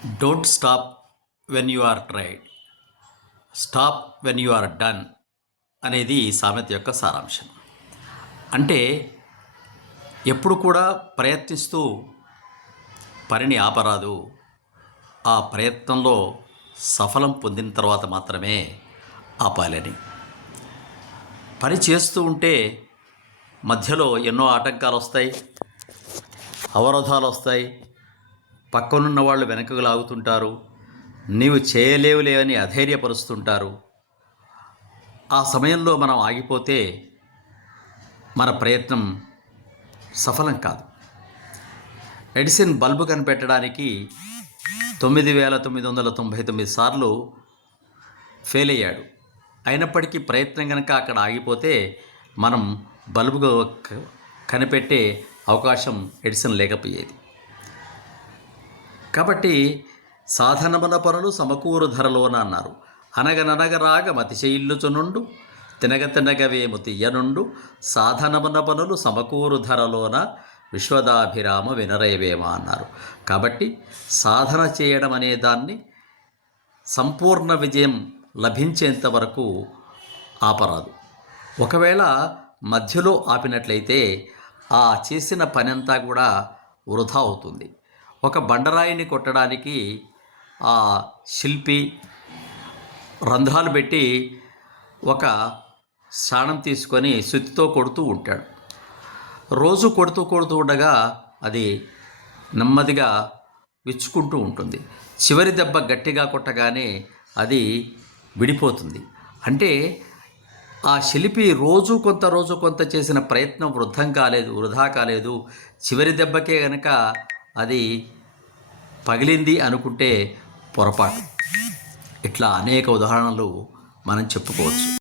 Don't stop when you are tried, stop when you are done అనేది ఈ సామెత యొక్క సారాంశం. అంటే ఎప్పుడు కూడా ప్రయత్నిస్తూ పనిని ఆపరాదు, ఆ ప్రయత్నంలో సఫలం పొందిన తర్వాత మాత్రమే ఆపాలని. పని చేస్తూ ఉంటే మధ్యలో ఎన్నో ఆటంకాలు వస్తాయి, అవరోధాలు వస్తాయి, పక్కనున్న వాళ్ళు వెనకకు లాగుతుంటారు, నీవు చేయలేవులే అని అధైర్యపరుస్తుంటారు. ఆ సమయంలో మనం ఆగిపోతే మన ప్రయత్నం సఫలం కాదు. ఎడిసన్ బల్బు కనిపెట్టడానికి 9999 సార్లు ఫెయిల్ అయ్యాడు. అయినప్పటికీ ప్రయత్నం కనుక అక్కడ ఆగిపోతే మనం బల్బు కనిపెట్టే అవకాశం ఎడిసన్ లేకపోయేది. కాబట్టి సాధనమున పనులు సమకూరు ధరలోన అన్నారు. అనగననగరాగ మతిశయిల్లుచునుండు తినగ తినగవేము తీయనుండు సాధనమున పనులు సమకూరు ధరలోన విశ్వదాభిరామ వినరయవేమ అన్నారు. కాబట్టి సాధన చేయడం అనే దాన్ని సంపూర్ణ విజయం లభించేంత వరకు ఆపరాదు. ఒకవేళ మధ్యలో ఆపినట్లయితే ఆ చేసిన పనంతా కూడా వృధా అవుతుంది. ఒక బండరాయిని కొట్టడానికి ఆ శిల్పి రంధ్రాలు పెట్టి ఒక సాణం తీసుకొని సుత్తితో కొడుతూ ఉంటాడు. రోజు కొడుతూ ఉండగా అది నెమ్మదిగా విచ్చుకుంటూ ఉంటుంది. చివరి దెబ్బ గట్టిగా కొట్టగానే అది విడిపోతుంది. అంటే ఆ శిల్పి రోజు కొంత చేసిన ప్రయత్నం వృధా కాలేదు, చివరి దెబ్బకే గనక అది పగిలింది అనుకుంటే పొరపాటు. ఇట్లా అనేక ఉదాహరణలు మనం చెప్పుకోవచ్చు.